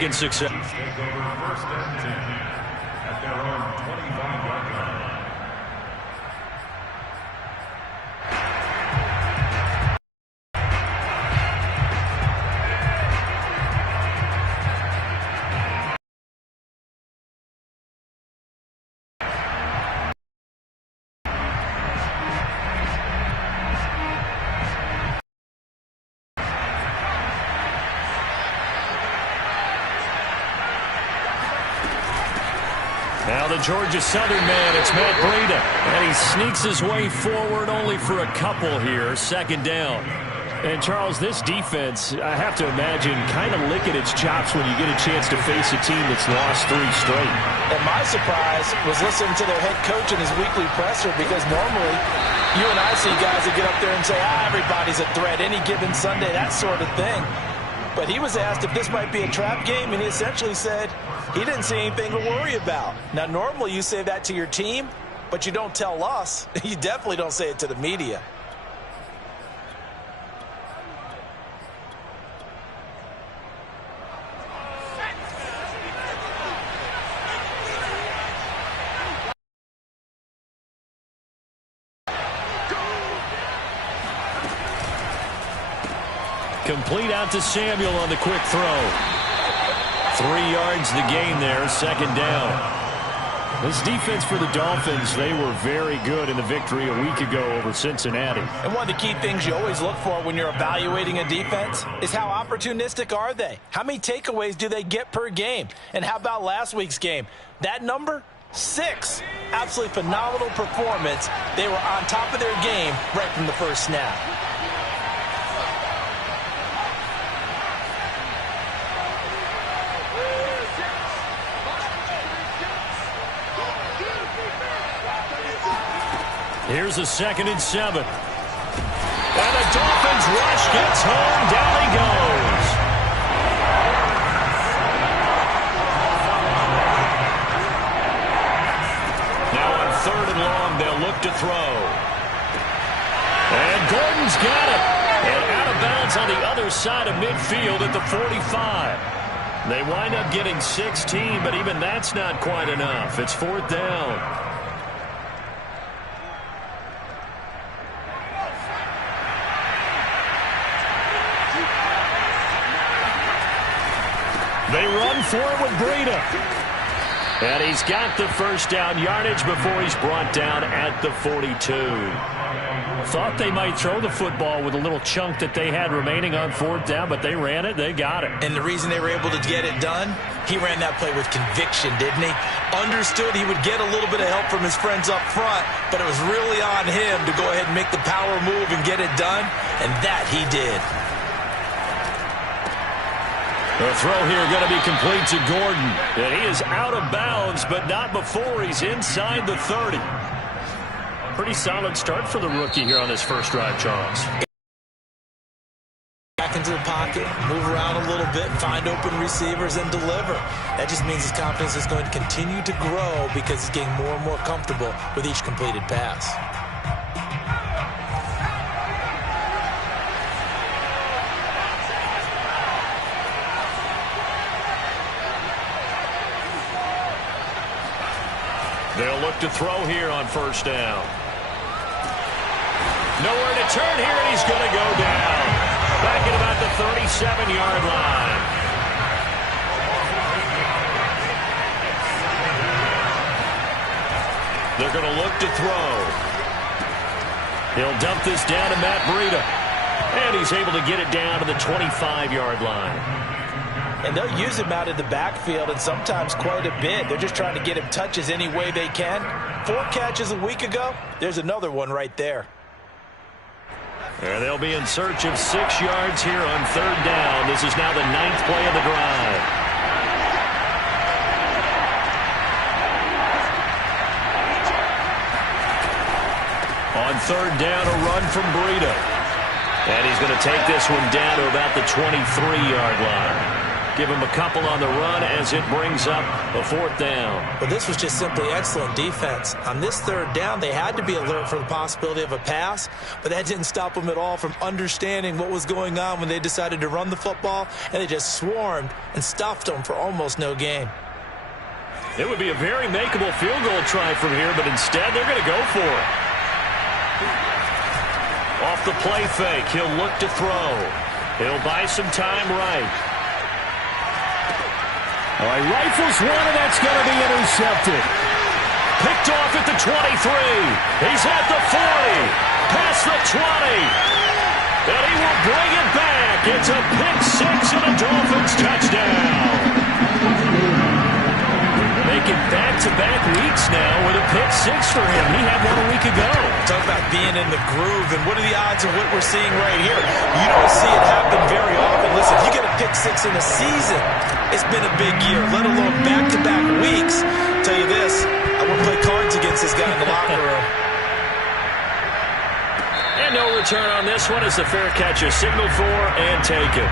In success. Take over first and 10 at their own 25-yard line. Now the Georgia Southern man, it's Matt Breida. And he sneaks his way forward only for a couple here, second down. And, Charles, this defense, I have to imagine, kind of licking its chops when you get a chance to face a team that's lost 3 straight. And my surprise was listening to their head coach in his weekly presser, because normally you and I see guys that get up there and say, everybody's a threat any given Sunday, that sort of thing. But he was asked if this might be a trap game, and he essentially said he didn't see anything to worry about. Now, normally you say that to your team, but you don't tell us. You definitely don't say it to the media. Complete out to Samuel on the quick throw. 3 yards the gain there, second down. This defense for the Dolphins, they were very good in the victory a week ago over Cincinnati. And one of the key things you always look for when you're evaluating a defense is how opportunistic are they? How many takeaways do they get per game? And how about last week's game? That number? 6. Absolutely phenomenal performance. They were on top of their game right from the first snap. Here's a 2nd and 7. And the Dolphins rush gets home. Down he goes. Now on 3rd and long, they'll look to throw. And Gordon's got it. And out of bounds on the other side of midfield at the 45. They wind up getting 16, but even that's not quite enough. It's 4th down. They run for it with Breida. And he's got the first down yardage before he's brought down at the 42. Thought they might throw the football with a little chunk that they had remaining on 4th down, but they ran it. They got it. And the reason they were able to get it done, he ran that play with conviction, didn't he? Understood he would get a little bit of help from his friends up front, but it was really on him to go ahead and make the power move and get it done, and that he did. The throw here going to be complete to Gordon. And he is out of bounds, but not before he's inside the 30. Pretty solid start for the rookie here on his first drive, Charles. Back into the pocket, move around a little bit, find open receivers, and deliver. That just means his confidence is going to continue to grow because he's getting more and more comfortable with each completed pass. They'll look to throw here on 1st down. Nowhere to turn here, and he's going to go down. Back at about the 37-yard line. They're going to look to throw. He'll dump this down to Matt Breida. And he's able to get it down to the 25-yard line. And they'll use him out in the backfield, and sometimes quite a bit. They're just trying to get him touches any way they can. 4 catches a week ago. There's another one right there. And they'll be in search of 6 yards here on 3rd down. This is now the 9th play of the drive. On 3rd down, a run from Breida. And he's going to take this one down to about the 23-yard line. Give him a couple on the run as it brings up a 4th down. Well, this was just simply excellent defense. On this 3rd down, they had to be alert for the possibility of a pass, but that didn't stop them at all from understanding what was going on when they decided to run the football, and they just swarmed and stuffed them for almost no gain. It would be a very makeable field goal try from here, but instead they're going to go for it. Off the play fake, he'll look to throw. He'll buy some time right. All right, rifles one, and that's going to be intercepted. Picked off at the 23. He's at the 40. Past the 20. And he will bring it back. It's a pick 6 and a Dolphins touchdown. Making back-to-back weeks now with a pick 6 for him. He had one a week ago. Talk about being in the groove, and what are the odds of what we're seeing right here? You don't see it happen very often. Listen, if you get a pick 6 in a season, it's been a big year, let alone back-to-back weeks. Tell you this, I wouldn't play cards against this guy in the locker room. And no return on this one as the fair catch is signaled for and taken.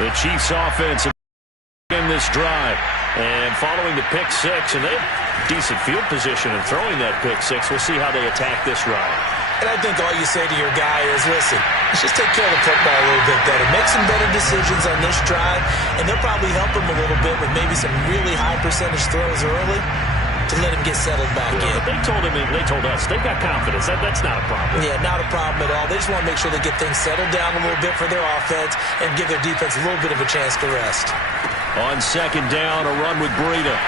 The Chiefs offense in this drive. And following the pick 6, and they have decent field position in throwing that pick 6. We'll see how they attack this ride. And I think all you say to your guy is, listen, let's just take care of the football a little bit better. Make some better decisions on this drive, and they'll probably help him a little bit with maybe some really high percentage throws early to let him get settled back in. But they told us they've got confidence. That's not a problem. Yeah, not a problem at all. They just want to make sure they get things settled down a little bit for their offense and give their defense a little bit of a chance to rest. On 2nd down, a run with Breida.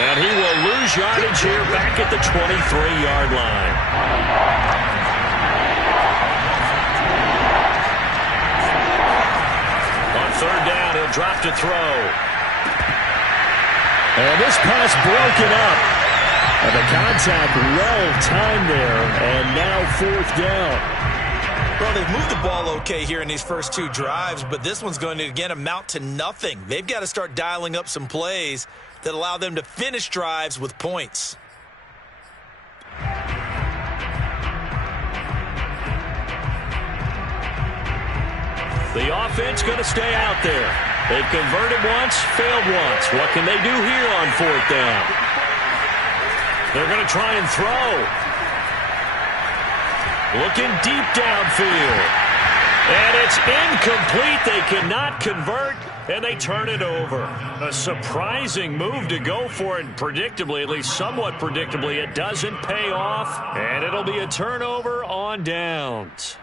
And he will lose yardage here back at the 23-yard line. On 3rd down, he'll drop to throw. And this pass broken up. And the contact well-timed there. And now 4th down. Well, they've moved the ball okay here in these first 2 drives, but this one's going to, again, amount to nothing. They've got to start dialing up some plays that allow them to finish drives with points. The offense going to stay out there. They've converted once, failed once. What can they do here on 4th down? They're going to try and throw. Looking deep downfield. And it's incomplete. They cannot convert, and they turn it over. A surprising move to go for it, and predictably, at least somewhat predictably, it doesn't pay off, and it'll be a turnover on downs.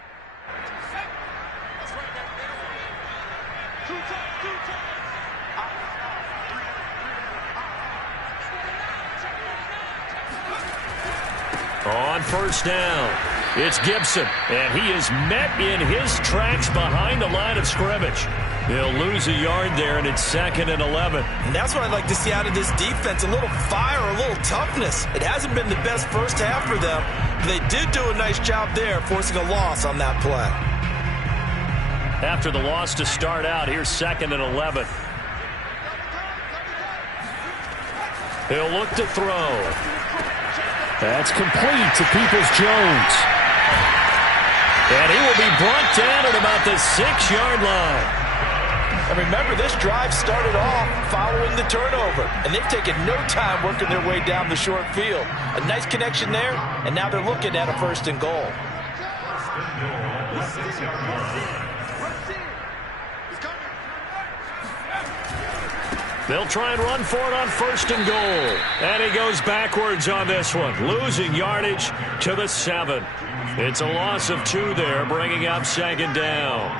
On 1st down, it's Gibson, and he is met in his tracks behind the line of scrimmage. He'll lose a yard there, and it's 2nd and 11. And that's what I'd like to see out of this defense, a little fire, a little toughness. It hasn't been the best first half for them, but they did do a nice job there, forcing a loss on that play. After the loss to start out, here's 2nd and 11. He'll look to throw. That's complete to Peoples-Jones. And he will be brought down at about the 6-yard line. And remember, this drive started off following the turnover, and they've taken no time working their way down the short field. A nice connection there, and now they're looking at a 1st and goal. They'll try and run for it on 1st and goal. And he goes backwards on this one, losing yardage to the 7. It's a loss of 2 there, bringing up 2nd down.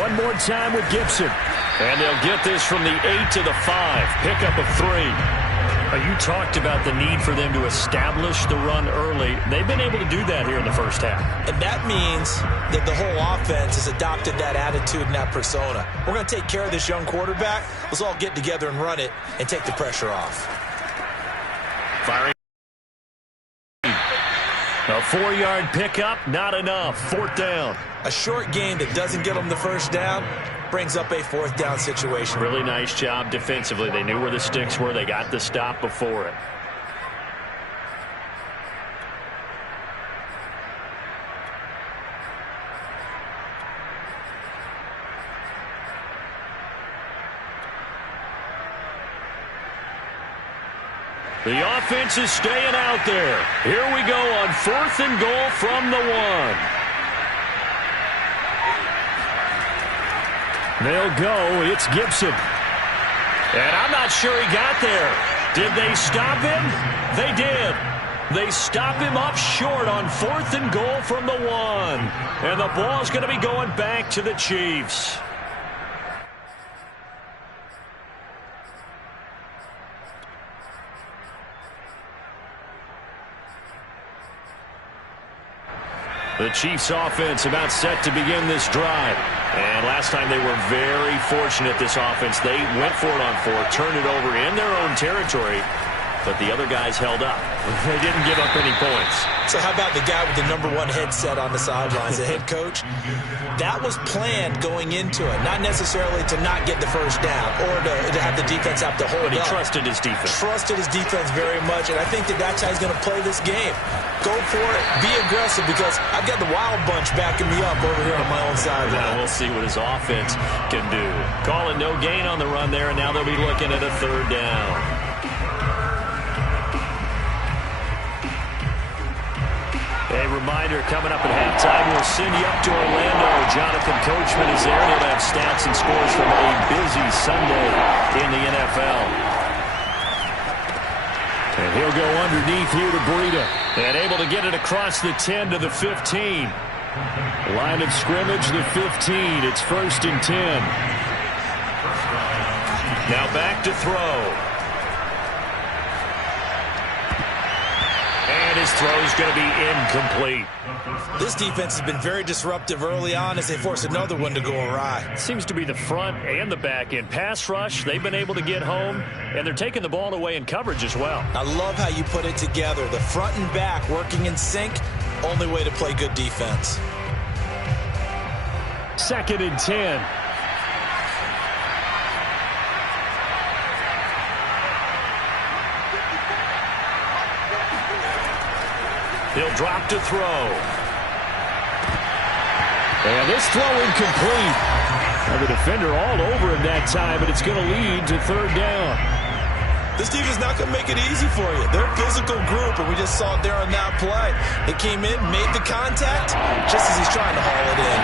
One more time with Gibson. And they'll get this from the 8 to the 5. Pickup of 3. You talked about the need for them to establish the run early. They've been able to do that here in the first half. And that means that the whole offense has adopted that attitude and that persona. We're going to take care of this young quarterback. Let's all get together and run it and take the pressure off. Firing. A A 4-yard pickup, not enough. 4th down. A short game that doesn't get them the first down brings up a 4th down situation. Really nice job defensively. They knew where the sticks were. They got the stop before it. The offense is staying out there. Here we go on 4th and goal from the 1. They'll go. It's Gibson. And I'm not sure he got there. Did they stop him? They did. They stop him up short on 4th and goal from the 1. And the ball's going to be going back to the Chiefs. The Chiefs offense about set to begin this drive. And last time they were very fortunate, this offense. They went for it on 4, turned it over in their own territory, but the other guys held up. They didn't give up any points. So how about the guy with the #1 headset on the sidelines, the head coach? That was planned going into it, not necessarily to not get the first down or to have the defense have to hold up. But he trusted his defense. Trusted his defense very much, and I think that's how he's going to play this game. Go for it, be aggressive, because I've got the wild bunch backing me up over here on my own sideline. Now we'll see what his offense can do. Call it no gain on the run there, and now they'll be looking at a 3rd down. A reminder, coming up at halftime, we'll send you up to Orlando. Jonathan Coachman is there, and he'll have stats and scores from a busy Sunday in the NFL. And he'll go underneath here to Breida. And able to get it across the 10 to the 15. Line of scrimmage, the 15. It's 1st and 10. Now back to throw. And his throw is going to be incomplete. This defense has been very disruptive early on as they force another one to go awry. Seems to be the front and the back end. Pass rush, they've been able to get home, and they're taking the ball away in coverage as well. I love how you put it together. The front and back working in sync, only way to play good defense. 2nd and 10. He'll drop to throw. And this throw incomplete. Now the defender all over him that time, but it's going to lead to 3rd down. This defense is not going to make it easy for you. They're a physical group, and we just saw it there on that play. They came in, made the contact, just as he's trying to haul it in.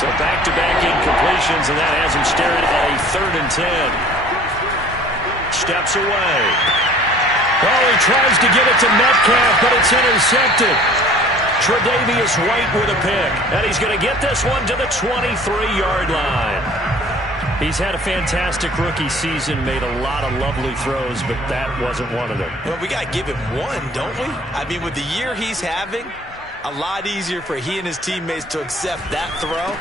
So back-to-back incompletions, and that has him staring at a 3rd and 10. Steps away. Oh, he tries to get it to Metcalf, but it's intercepted. Tre'Davious White with a pick. And he's going to get this one to the 23-yard line. He's had a fantastic rookie season, made a lot of lovely throws, but that wasn't one of them. Well, we got to give him one, don't we? I mean, with the year he's having, a lot easier for he and his teammates to accept that throw,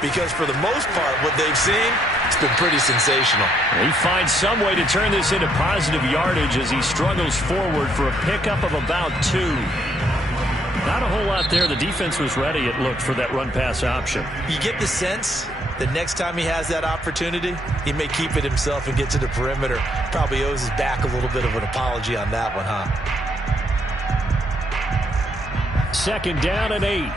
because for the most part, what they've seen, it's been pretty sensational. He finds some way to turn this into positive yardage as he struggles forward for a pickup of about 2. Not a whole lot there. The defense was ready, it looked, for that run-pass option. You get the sense that next time he has that opportunity, he may keep it himself and get to the perimeter. Probably owes his back a little bit of an apology on that one, huh? 2nd down and 8.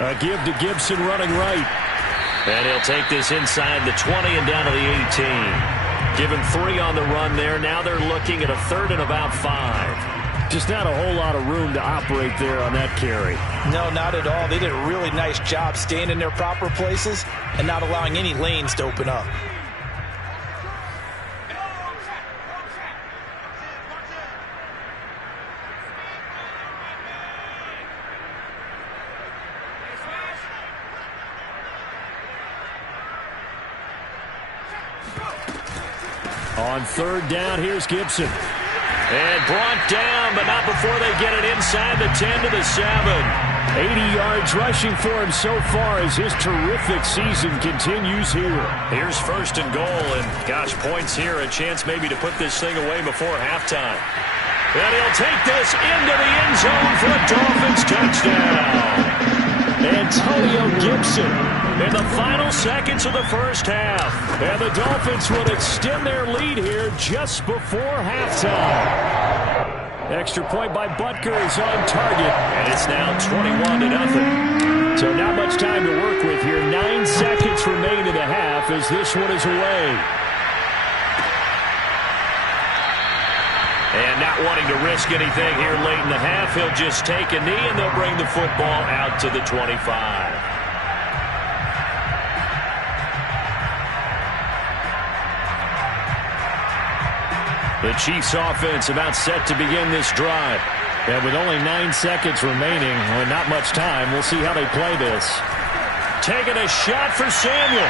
A give to Gibson running right. And he'll take this inside the 20 and down to the 18. Give him 3 on the run there. Now they're looking at a 3rd and about 5. Just not a whole lot of room to operate there on that carry. No, not at all. They did a really nice job staying in their proper places and not allowing any lanes to open up. On 3rd down, here's Gibson. And brought down, but not before they get it inside the 10 to the 7. 80 yards rushing for him so far as his terrific season continues here. Here's first and goal, and gosh, points here, a chance maybe to put this thing away before halftime. And he'll take this into the end zone for a Dolphins touchdown. Antonio Gibson In the final seconds of the first half. And the Dolphins will extend their lead here just before halftime. Extra point by Butker is on target. And it's now 21-0. So not much time to work with here. 9 seconds remain in the half as this one is away. And not wanting to risk anything here late in the half, he'll just take a knee and they'll bring the football out to the 25. The Chiefs offense about set to begin this drive. And with only 9 seconds remaining, well, not much time, we'll see how they play this. Taking a shot for Samuel.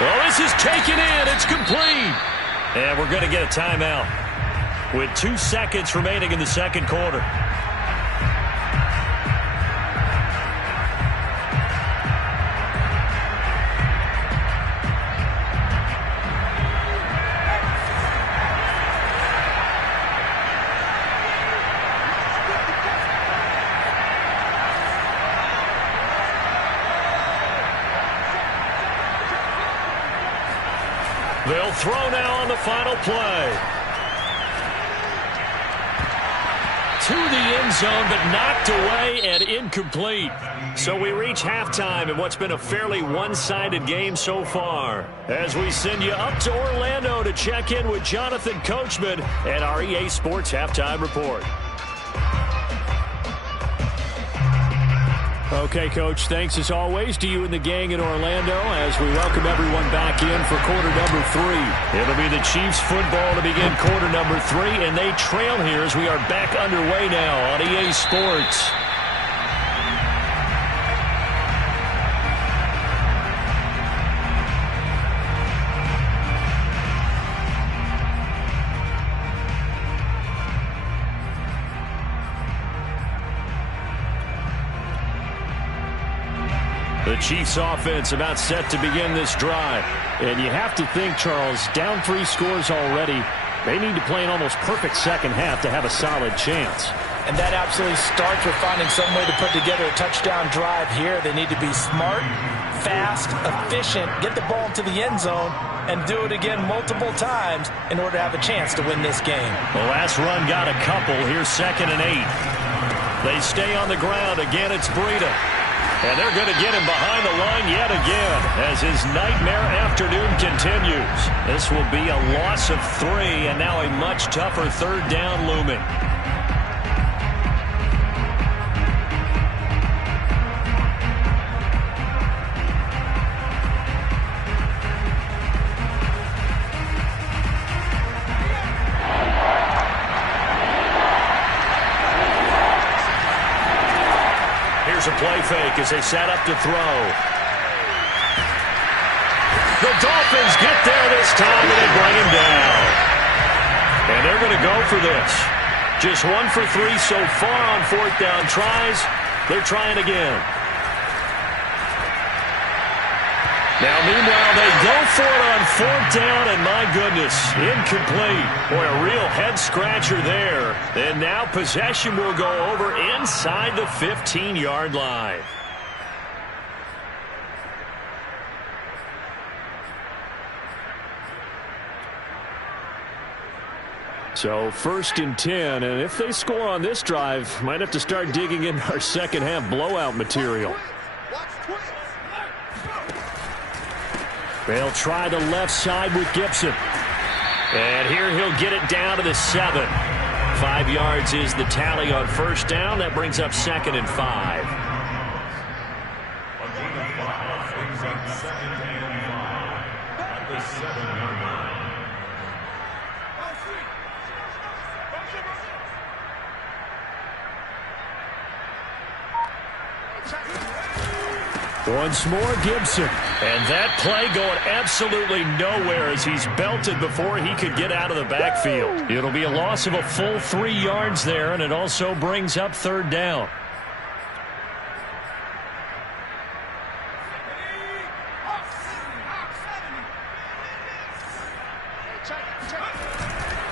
Well, this is taken in. It's complete. And we're going to get a timeout with 2 seconds remaining in the second quarter. They'll throw now on the final play. To the end zone, but knocked away and incomplete. So we reach halftime in what's been a fairly one-sided game so far. As we send you up to Orlando to check in with Jonathan Coachman at our EA Sports Halftime Report. Okay, Coach, thanks as always to you and the gang in Orlando as we welcome everyone back in for quarter number 3. It'll be the Chiefs football to begin quarter number 3, and they trail here as we are back underway now on EA Sports. The Chiefs offense about set to begin this drive. And you have to think, Charles, down 3 scores already. They need to play an almost perfect second half to have a solid chance. And that absolutely starts with finding some way to put together a touchdown drive here. They need to be smart, fast, efficient, get the ball to the end zone, and do it again multiple times in order to have a chance to win this game. The last run got a couple. Here's 2nd and 8. They stay on the ground. Again, it's Breida. And they're going to get him behind the line yet again as his nightmare afternoon continues. This will be a loss of 3 and now a much tougher 3rd down looming. A play fake as they set up to throw. The Dolphins get there this time and they bring him down. And they're going to go for this. Just 1 for 3 so far on 4th down tries. They're trying again. Now, meanwhile, they go for it on 4th down, and my goodness, incomplete. Boy, a real head-scratcher there. And now possession will go over inside the 15-yard line. So 1st and 10, and if they score on this drive, might have to start digging in our second half blowout material. They'll try the left side with Gibson. And here he'll get it down to the 7. 5 yards is the tally on 1st down. That brings up 2nd and 5. Once more, Gibson. And that play going absolutely nowhere as he's belted before he could get out of the backfield. It'll be a loss of a full 3 yards there, and it also brings up third down.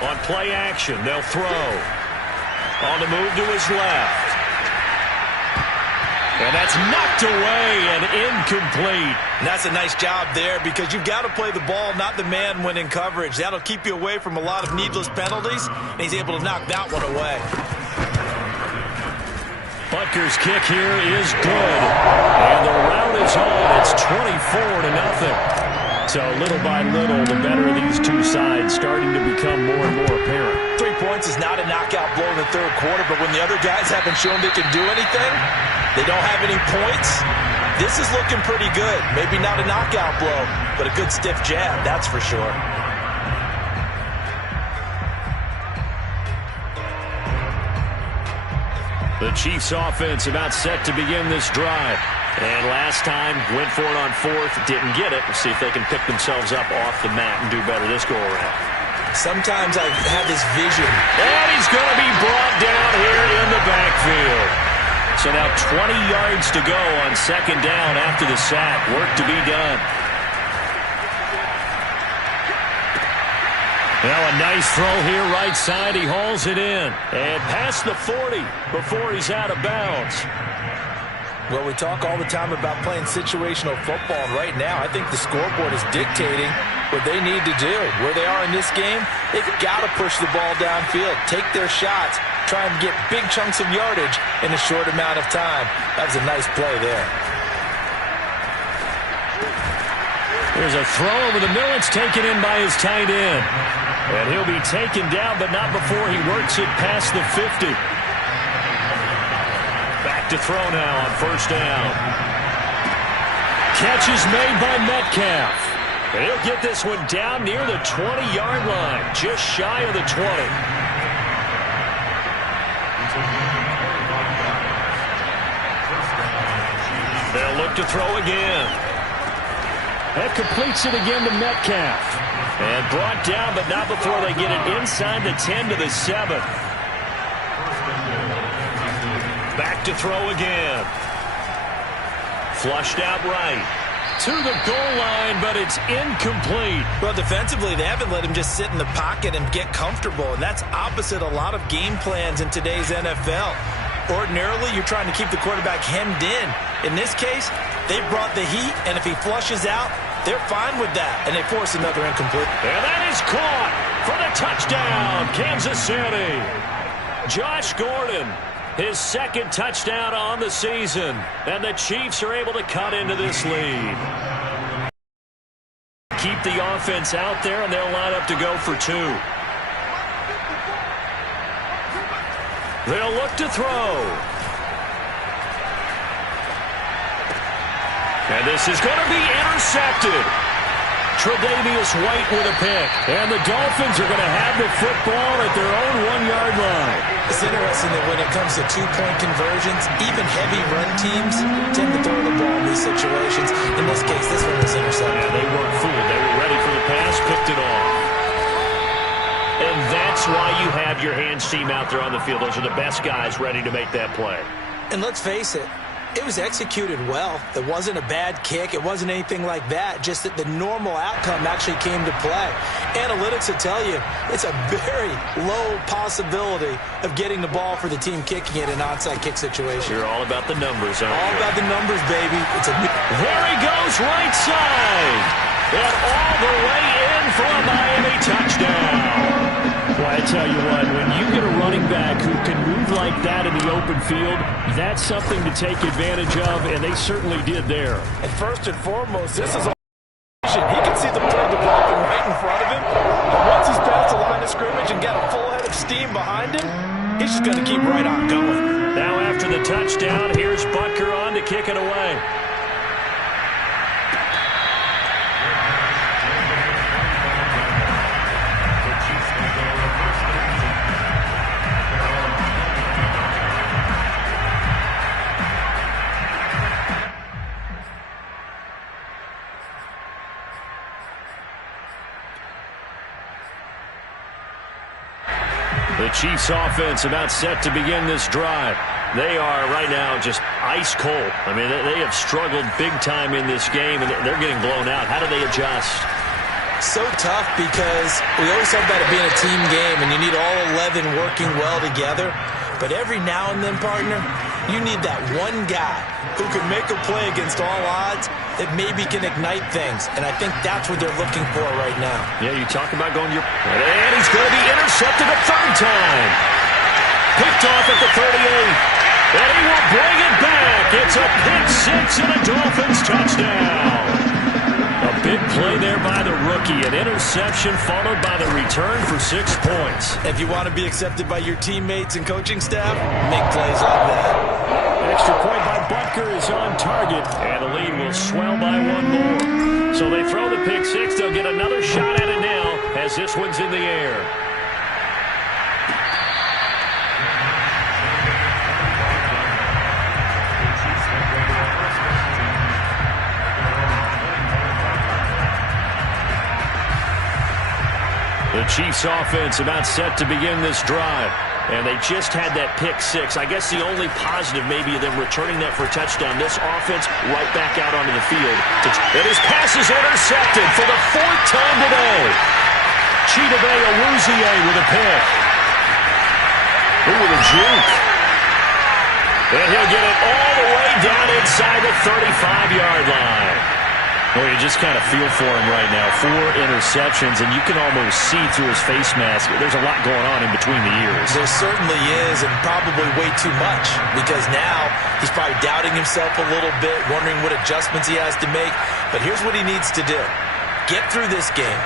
On play action, they'll throw. On the move to his left. And that's knocked away and incomplete. And that's a nice job there because you've got to play the ball, not the man when in coverage. That'll keep you away from a lot of needless penalties, and he's able to knock that one away. Butker's kick here is good. And the route is on. It's 24-0. So little by little, the better of these two sides starting to become more and more apparent. 3 points is not a knockout blow in the third quarter, but when the other guys haven't shown they can do anything, they don't have any points, this is looking pretty good. Maybe not a knockout blow, but a good stiff jab, that's for sure. The Chiefs offense about set to begin this drive. And last time, went for it on fourth, didn't get it. We'll see if they can pick themselves up off the mat and do better this go-around. Sometimes I have this vision. And he's going to be brought down here in the backfield. So now 20 yards to go on second down after the sack. Work to be done. Now a nice throw here right side. He hauls it in. And past the 40 before he's out of bounds. Well, we talk all the time about playing situational football, and right now I think the scoreboard is dictating what they need to do. Where they are in this game, they've got to push the ball downfield, take their shots, try and get big chunks of yardage in a short amount of time. That was a nice play there. There's a throw over the middle. It's taken in by his tight end. And he'll be taken down, but not before he works it past the 50. Back to throw now on first down. Catch is made by Metcalf. And he'll get this one down near the 20-yard line, just shy of the 20. They'll look to throw again. That completes it again to Metcalf. And brought down, but not before they get it inside the 10 to the 7. Back to throw again. Flushed out right. To the goal line, but it's incomplete. Well, defensively, they haven't let him just sit in the pocket and get comfortable, and that's opposite a lot of game plans in today's NFL. Ordinarily, you're trying to keep the quarterback hemmed in. In this case, they brought the heat, and if he flushes out, they're fine with that, and they force another incomplete. And that is caught for the touchdown, Kansas City. Josh Gordon, his second touchdown on the season, and the Chiefs are able to cut into this lead. Keep the offense out there, and they'll line up to go for 2. They'll look to throw. And this is going to be intercepted. Tre'Davious White with a pick. And the Dolphins are going to have the football at their own 1-yard line. It's interesting that when it comes to two-point conversions, even heavy run teams tend to throw the ball in these situations. In this case, this one was intercepted. Yeah, they weren't fooled. They were ready for the pass, picked it off. And that's why you have your hands team out there on the field. Those are the best guys ready to make that play. And let's face it, it was executed well. It wasn't a bad kick. It wasn't anything like that. Just that the normal outcome actually came to play. Analytics will tell you it's a very low possibility of getting the ball for the team kicking it in an onside kick situation. You're all about the numbers, aren't you? All about the numbers, baby. There he goes, right side. And all the way in for a Miami touchdown. Well, I tell you what, when you get a running back who can move like that in the open field, that's something to take advantage of, and they certainly did there. And first and foremost, this is a he can see the play developing right in front of him. And once he's past the line of scrimmage and got a full head of steam behind him, he's just going to keep right on going. Now after the touchdown, here's Butker on to kick it away. Chiefs offense about set to begin this drive. They are right now just ice cold. I mean, they have struggled big time in this game, and they're getting blown out. How do they adjust? So tough because we always talk about it being a team game, and you need all 11 working well together. But every now and then, partner, you need that one guy who can make a play against all odds that maybe can ignite things. And I think that's what they're looking for right now. Yeah, you talk about going your... And he's going to be intercepted a third time. Picked off at the 38. And he will bring it back. It's a pick six and a Dolphins touchdown. A big play there by the rookie. An interception followed by the return for 6 points. If you want to be accepted by your teammates and coaching staff, make plays like that. Extra point by Butker is on target. And the lead will swell by one more. So they throw the pick six. They'll get another shot at it now as this one's in the air. The Chiefs offense about set to begin this drive. And they just had that pick six. I guess the only positive maybe of them returning that for a touchdown. This offense right back out onto the field. And his pass is intercepted for the 4th time today. Chidobe Awuzie with a pick. Ooh, with a juke. And he'll get it all the way down inside the 35-yard line. Well, you just kind of feel for him right now. 4 interceptions, and you can almost see through his face mask. There's a lot going on in between the ears. There certainly is, and probably way too much, because now he's probably doubting himself a little bit, wondering what adjustments he has to make. But here's what he needs to do. Get through this game.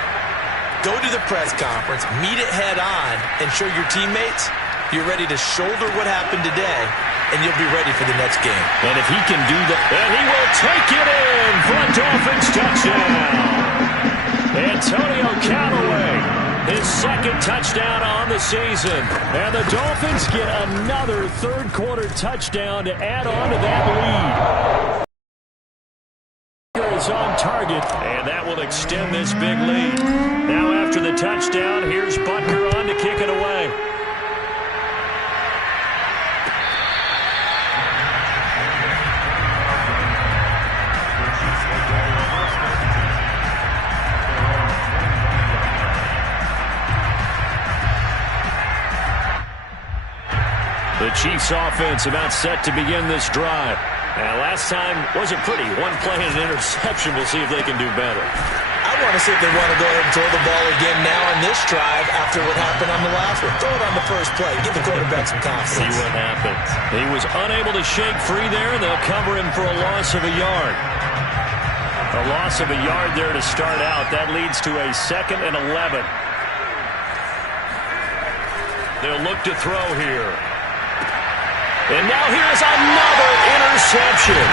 Go to the press conference, meet it head on, and show your teammates you're ready to shoulder what happened today, and you'll be ready for the next game. And if he can do that, and he will take it in for a Dolphins touchdown. Antonio Callaway, his 2nd touchdown on the season. And the Dolphins get another third-quarter touchdown to add on to that lead. Is on target, and that will extend this big lead. Now after the touchdown, here's Butker on to kick it away. The Chiefs offense about set to begin this drive. And last time wasn't pretty. One play and an interception. We'll see if they can do better. I want to see if they want to go ahead and throw the ball again now on this drive after what happened on the last one. Throw it on the first play. Give the quarterback some confidence. See what happens. He was unable to shake free there, and they'll cover him for a loss of a yard. A loss of a yard there to start out. That leads to a 2nd and 11. They'll look to throw here. And now here's another interception.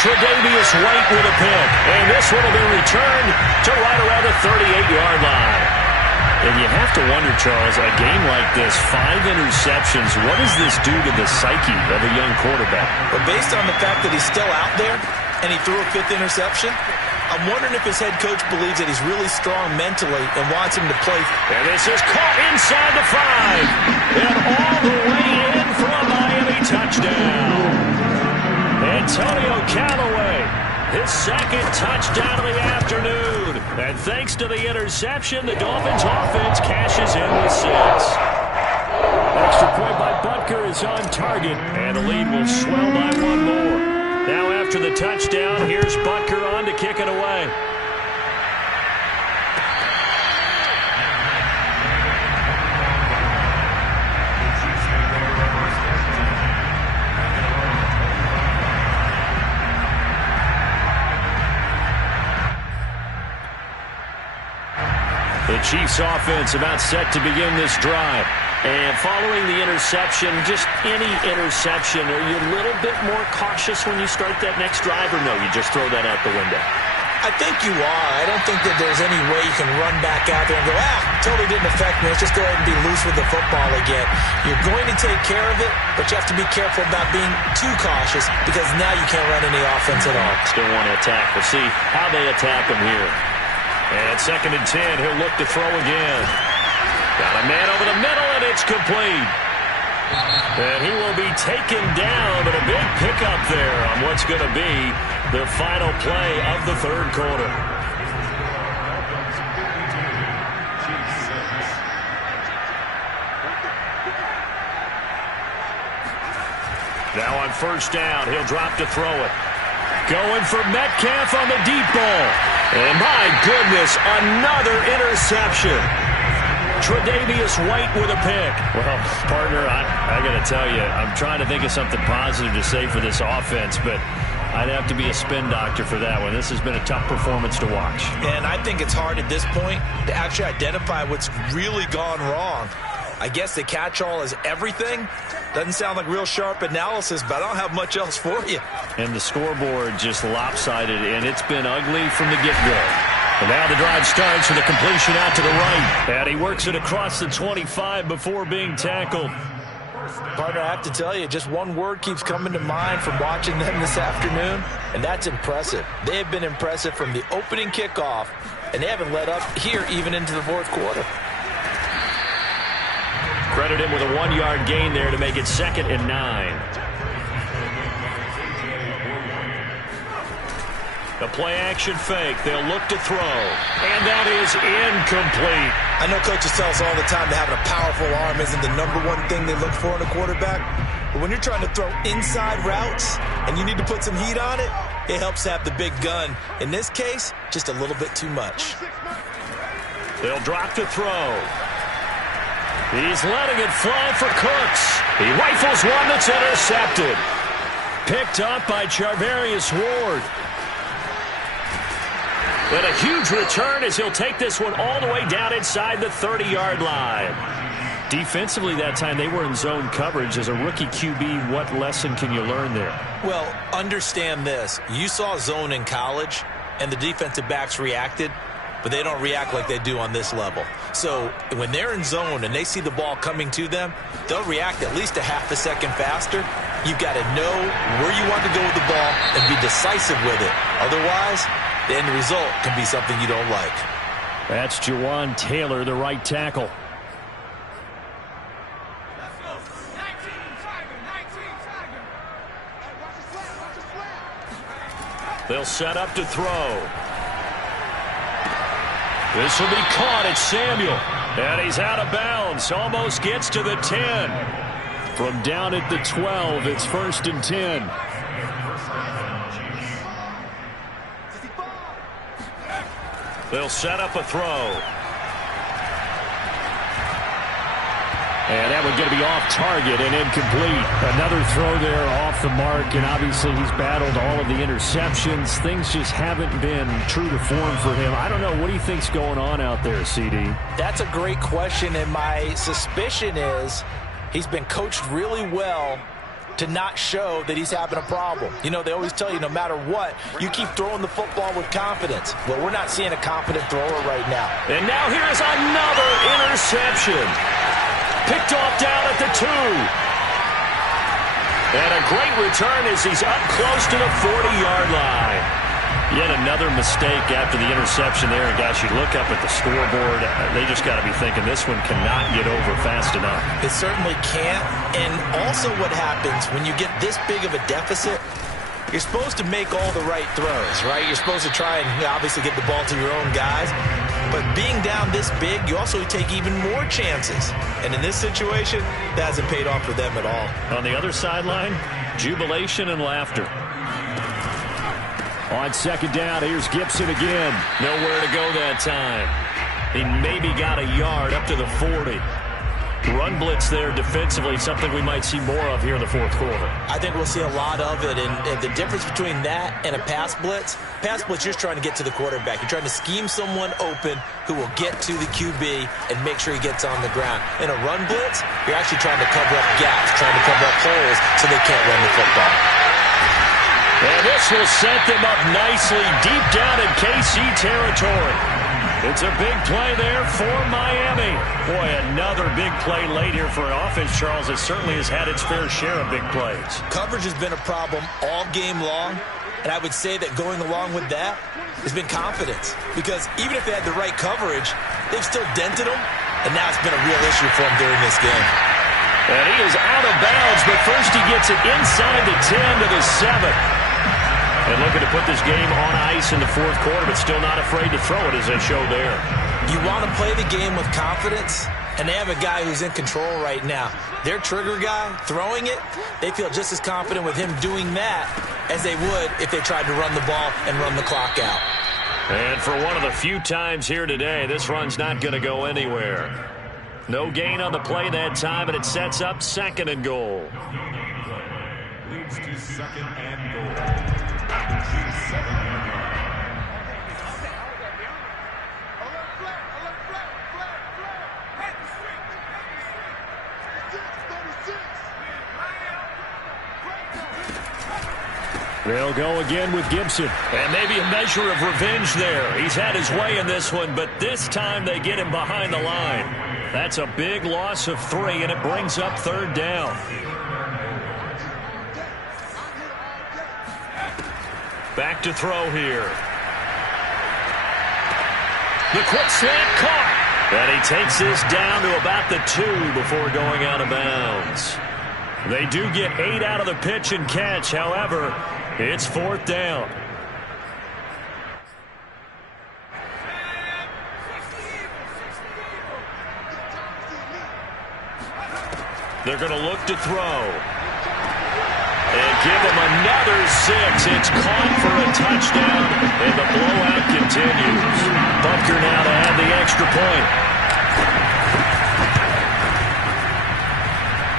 Tre'Davious White with a pick. And this one will be returned to right around the 38-yard line. And you have to wonder, Charles, a game like this, 5 interceptions, what does this do to the psyche of a young quarterback? But based on the fact that he's still out there and he threw a 5th interception, I'm wondering if his head coach believes that he's really strong mentally and wants him to play. And this is caught inside the 5. And all the way in for a Miami touchdown. Antonio Callaway, his 2nd touchdown of the afternoon. And thanks to the interception, the Dolphins offense cashes in with 6. Extra point by Butker is on target. And the lead will swell by 1 more. Now after the touchdown, here's Butker on to kick it away. The Chiefs offense about set to begin this drive. And following the interception, just any interception, are you a little bit more cautious when you start that next drive, or no, you just throw that out the window? I think you are. I don't think that there's any way you can run back out there and go, totally didn't affect me. Let's just go ahead and be loose with the football again. You're going to take care of it, but you have to be careful about being too cautious because now you can't run any offense at all. Still want to attack. We'll see how they attack him here. And 2nd and 10, he'll look to throw again. Got a man over the middle, and it's complete. And he will be taken down, but a big pickup there on what's going to be the final play of the third quarter. Now on first down, he'll drop to throw it. Going for Metcalf on the deep ball. And my goodness, another interception. Tre'Davious White with a pick. Well, partner, I got to tell you, I'm trying to think of something positive to say for this offense, but I'd have to be a spin doctor for that one. This has been a tough performance to watch. And I think it's hard at this point to actually identify what's really gone wrong. I guess the catch-all is everything. Doesn't sound like real sharp analysis, but I don't have much else for you. And the scoreboard just lopsided, and it's been ugly from the get-go. And now the drive starts with a completion out to the right. And he works it across the 25 before being tackled. Partner, I have to tell you, just one word keeps coming to mind from watching them this afternoon, and that's impressive. They have been impressive from the opening kickoff, and they haven't let up here even into the fourth quarter. Credit him with a 1-yard gain there to make it 2nd and 9. The play-action fake. They'll look to throw. And that is incomplete. I know coaches tell us all the time that having a powerful arm isn't the #1 thing they look for in a quarterback. But when you're trying to throw inside routes and you need to put some heat on it, it helps have the big gun. In this case, just a little bit too much. They'll drop to throw. He's letting it fly for Cooks. He rifles one that's intercepted. Picked up by Charvarius Ward. And a huge return as he'll take this one all the way down inside the 30-yard line. Defensively that time, they were in zone coverage. As a rookie QB, what lesson can you learn there? Well, understand this. You saw zone in college, and the defensive backs reacted, but they don't react like they do on this level. So when they're in zone and they see the ball coming to them, they'll react at least a half a second faster. You've got to know where you want to go with the ball and be decisive with it. Otherwise, the end result can be something you don't like. That's Jawan Taylor, the right tackle. They'll set up to throw. This will be caught at Samuel. And he's out of bounds. Almost gets to the 10. From down at the 12, it's 1st and 10. They'll set up a throw. And that would get to be off target and incomplete. Another throw there off the mark, and obviously he's battled all of the interceptions. Things just haven't been true to form for him. I don't know. What do you think's going on out there, CD? That's a great question, and my suspicion is he's been coached really well to not show that he's having a problem. You know, they always tell you no matter what, you keep throwing the football with confidence. Well, we're not seeing a confident thrower right now. And now here's another interception. Picked off down at the 2. And a great return as he's up close to the 40-yard line. Yet another mistake after the interception there. And, gosh, you look up at the scoreboard, they just got to be thinking this one cannot get over fast enough. It certainly can't. And also what happens when you get this big of a deficit, you're supposed to make all the right throws, right? You're supposed to try and obviously get the ball to your own guys. But being down this big, you also take even more chances. And in this situation, that hasn't paid off for them at all. On the other sideline, jubilation and laughter. On 2nd down, here's Gibson again. Nowhere to go that time. He maybe got a yard up to the 40. Run blitz there defensively, something we might see more of here in the fourth quarter. I think we'll see a lot of it, and the difference between that and a pass blitz, you're trying to get to the quarterback. You're trying to scheme someone open who will get to the QB and make sure he gets on the ground. In a run blitz, you're actually trying to cover up gaps, trying to cover up holes so they can't run the football. And this will set them up nicely deep down in KC territory. It's a big play there for Miami. Boy, another big play late here for an offense, Charles, that certainly has had its fair share of big plays. Coverage has been a problem all game long, and I would say that going along with that has been confidence. Because even if they had the right coverage, they've still dented them and now it's been a real issue for him during this game. And he is out of bounds, but first he gets it inside the 10 to the 7. And looking to put this game on ice in the fourth quarter, but still not afraid to throw it, as they show there. You want to play the game with confidence, and they have a guy who's in control right now. Their trigger guy, throwing it, they feel just as confident with him doing that as they would if they tried to run the ball and run the clock out. And for one of the few times here today, this run's not going to go anywhere. No gain on the play that time, and it sets up second and goal. Leads to second and goal. At the Chiefs' 7-yard line. They'll go again with Gibson. And maybe a measure of revenge there. He's had his way in this one, but this time they get him behind the line. That's a big loss of 3, and it brings up third down. Back to throw here. The quick slant caught. And he takes this down to about the 2 before going out of bounds. They do get 8 out of the pitch and catch. However, it's fourth down. They're going to look to throw. And give him another 6. It's caught for a touchdown, and the blowout continues. Butker now to add the extra point.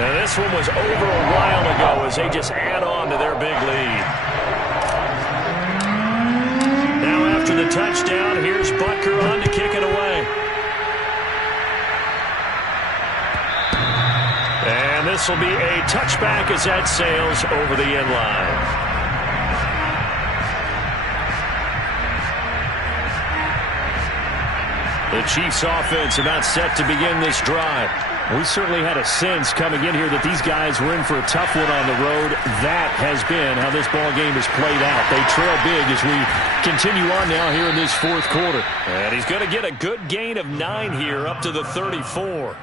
Now this one was over a while ago as they just add on to their big lead. Now after the touchdown, here's Butker on to kick it away. And this will be a touchback as that sails over the end line. The Chiefs offense about set to begin this drive. We certainly had a sense coming in here that these guys were in for a tough one on the road. That has been how this ball game has played out. They trail big as we continue on now here in this fourth quarter. And he's going to get a good gain of 9 here up to the 34.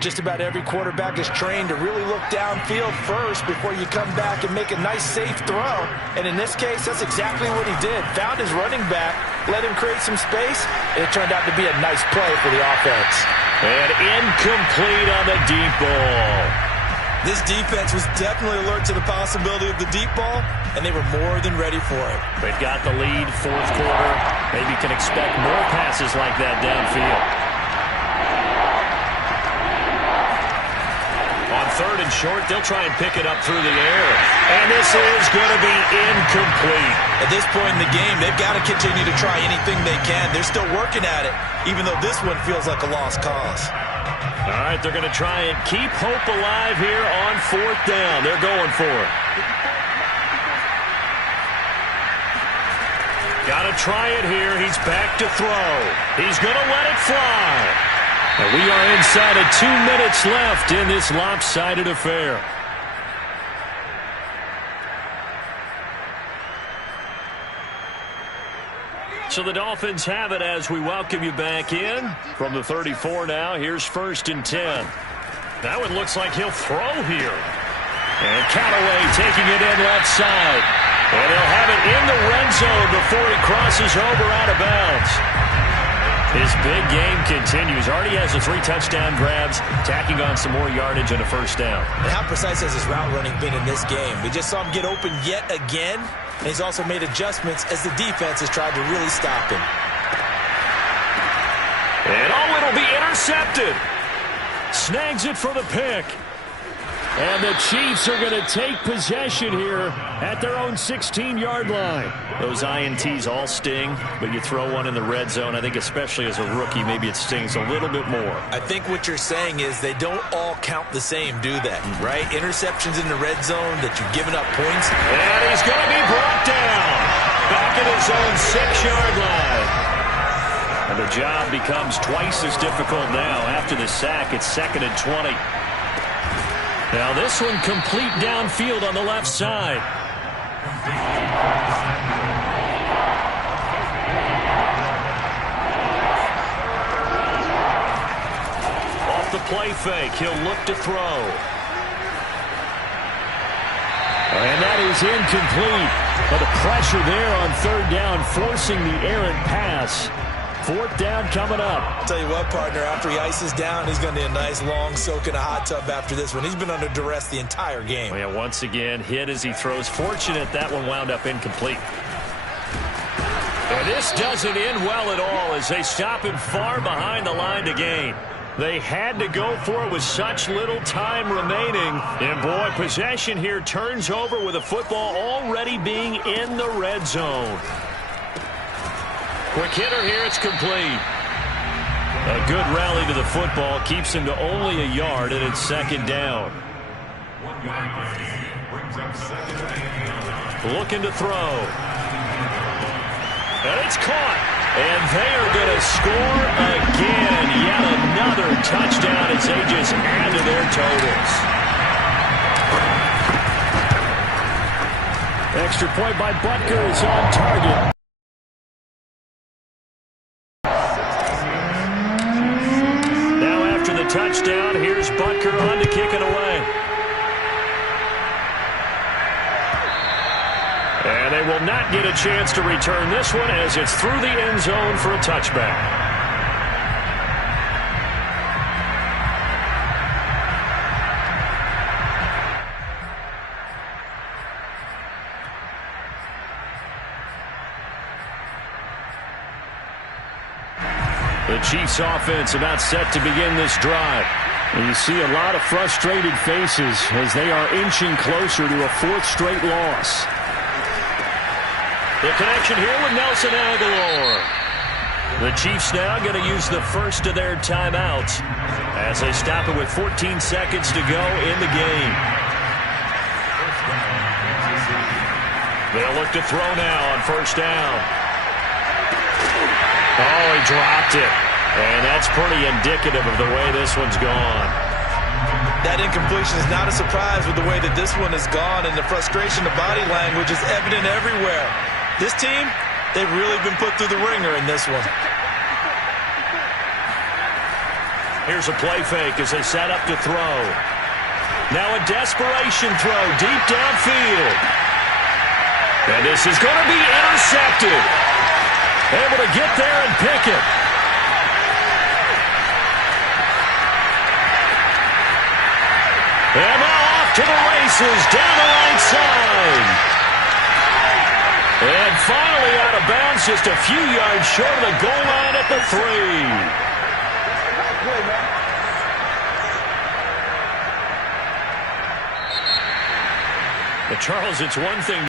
Just about every quarterback is trained to really look downfield first before you come back and make a nice, safe throw. And in this case, that's exactly what he did. Found his running back, let him create some space, and it turned out to be a nice play for the offense. And incomplete on the deep ball. This defense was definitely alert to the possibility of the deep ball, and they were more than ready for it. They've got the lead, fourth quarter. Maybe can expect more passes like that downfield. On third and short, they'll try and pick it up through the air. And this is going to be incomplete. At this point in the game, they've got to continue to try anything they can. They're still working at it, even though this one feels like a lost cause. All right, they're going to try and keep hope alive here on fourth down. They're going for it. Got to try it here. He's back to throw. He's going to let it fly. And we are inside of 2 minutes left in this lopsided affair. So the Dolphins have it as we welcome you back in. From the 34 now, here's first and 10. That one looks like he'll throw here. And Callaway taking it in left side. And he'll have it in the red zone before he crosses over out of bounds. His big game continues. Already has the 3 touchdown grabs, tacking on some more yardage and a first down. And how precise has his route running been in this game? We just saw him get open yet again, and he's also made adjustments as the defense has tried to really stop him. And it'll be intercepted. Snags it for the pick. And the Chiefs are going to take possession here at their own 16-yard line. Those INTs all sting, but you throw one in the red zone. I think especially as a rookie, maybe it stings a little bit more. I think what you're saying is they don't all count the same, do they? Right? Interceptions in the red zone that you've given up points. And he's going to be brought down back at his own 6-yard line. And the job becomes twice as difficult now. After the sack, it's second and 20. Now this one complete downfield on the left side. play fake. He'll look to throw. And that is incomplete. But the pressure there on third down, forcing the errant pass. Fourth down coming up. I'll tell you what, partner, after he ices down, he's going to need a nice long soak in a hot tub after this one. He's been under duress the entire game. Well, yeah, once again, hit as he throws. Fortunate that one wound up incomplete. And this doesn't end well at all as they stop him far behind the line to gain. They had to go for it with such little time remaining. And, boy, possession here turns over with the football already being in the red zone. Quick hitter here, it's complete. A good rally to the football keeps him to only a yard, and it's second down. Looking to throw. And it's caught. And they are going to score again. Yet another touchdown as they just add to their totals. Extra point by Butker is on target. Now after the touchdown, here's Butker on to kick it away. And they will not get a chance to return this one as it's through the end zone for a touchback. The Chiefs offense about set to begin this drive. And you see a lot of frustrated faces as they are inching closer to a fourth straight loss. The connection here with Nelson Aguilar. The Chiefs now going to use the first of their timeouts as they stop it with 14 seconds to go in the game. They'll look to throw now on first down. Oh, he dropped it. And that's pretty indicative of the way this one's gone. That incompletion is not a surprise with the way that this one has gone, and the frustration, the body language is evident everywhere. This team, they've really been put through the ringer in this one. Here's a play fake as they set up to throw. Now a desperation throw deep downfield. And this is going to be intercepted. Able to get there and pick it. And now off to the races down the right side. And finally out of bounds, just a few yards short of the goal line at the 3. But Charles, it's one thing